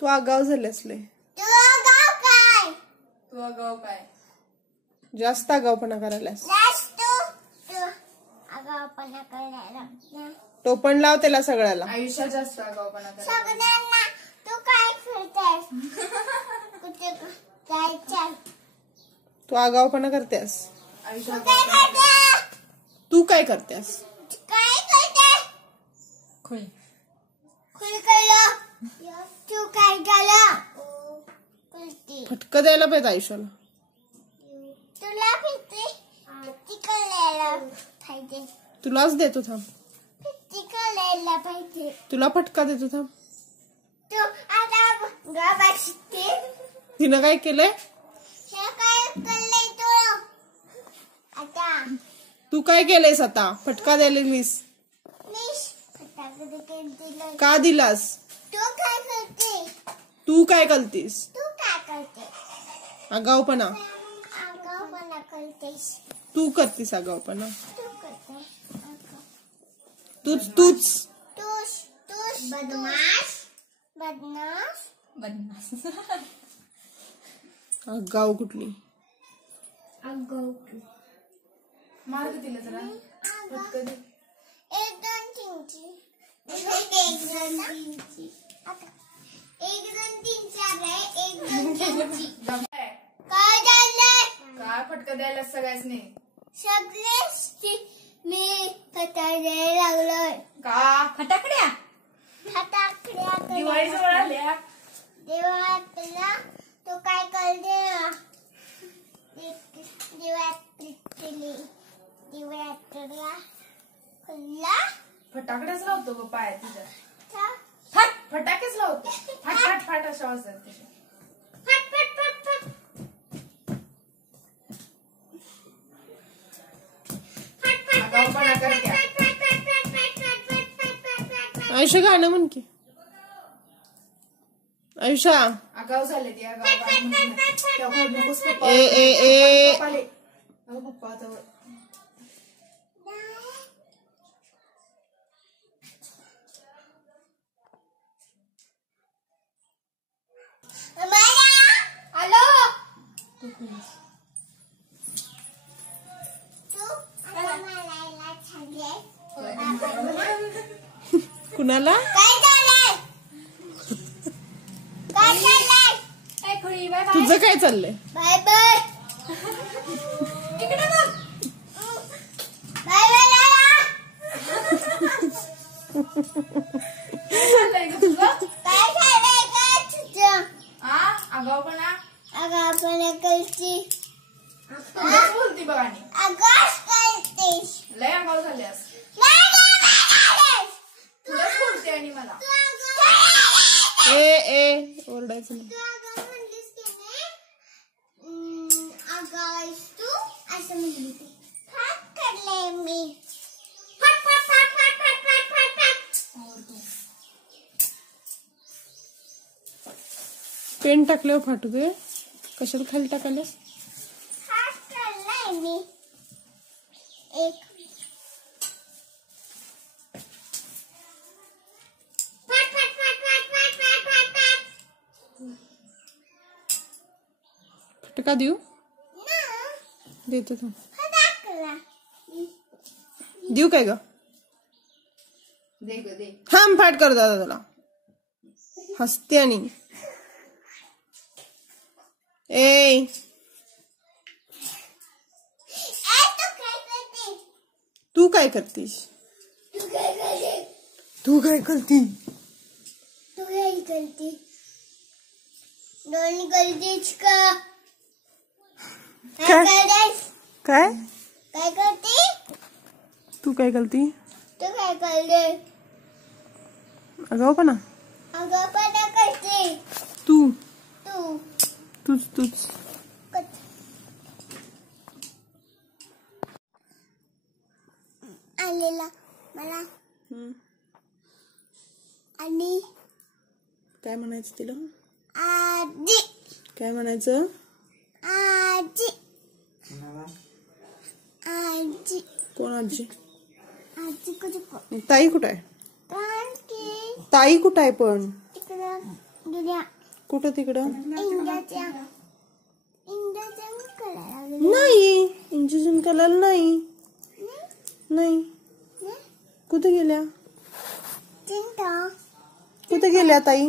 तू आगाव झालेस लय. तू आगाव काय? जास्त आगावपणा करायलास. टोपण लाव त्याला सगळ्याला. आयुष्यात जास्त आगावपणा तू आगावपणा करतेस. तू काय करतेस? फटका द्यायला पाहिजे आयुष्याला. तुलाच देतो थांब. तुला फटका देतो थांब. तिनं काय केलंय? तू काय केलंयस आता? फटका द्यायलीस का? दिलास? तू काय करतीस? आगावपणा. तू करतीस आगावपणा. तूच तूच आगाव कुठली? मार्ग दिला जरा. काय फटका द्यायला सगळ्यासनी? मी फटाकड्या लागलोय. का? फटाकड्या दिवाळी जवळ आल्या. देवाला तो काय करते? दिवाळीला खुल्ला फटाकडेच लावतो ग पायात तिथं. फटाकेच लावतो. फाट फाट फाट अशा वाजतात तसे. आगाऊपणा करत्या. आयुष्य गाणं म्हण की. आयुष्या आगाव झाले ती. आगाव पप्पा जवळ. कुणाला? तुझं काय चाललंय? Bye bye. बाय आगावपणा. आगावपणा करते. तुलाच बोलती बघ. आणि लय आगाव झाल्यास. तुलाच बोलते आणि मला. ओरडायचं नाही. असं म्हणली ती. फाट काढले मी. पेन टाकल्यावर फाटू दे. कशाला खाली टाकायला? फाट काढलाय मी. एक फटका देऊ? देतो थांब. देऊ काय ग? दे ग दे. थांब फाट कर दादा तुला. हसते आणि तू काय करतीस? तू काय करती? दोन गलतीच का? काय काय काय करते? तू काय करती? तू काय करते? आगावपणा. आगावपणा करते. तू तू तूच तूच आलेला मला. आणि काय म्हणायचं तिला? आजी. काय म्हणायचं? आजी. आजी. कोण आजी? आजी. ताई कुठं आहे? ताई कुठं आहे पण? कुठं तिकडं? नाही, इंजेक्शन करायला नाही. नाही, कुठे गेल्या? कुठे गेल्या ताई?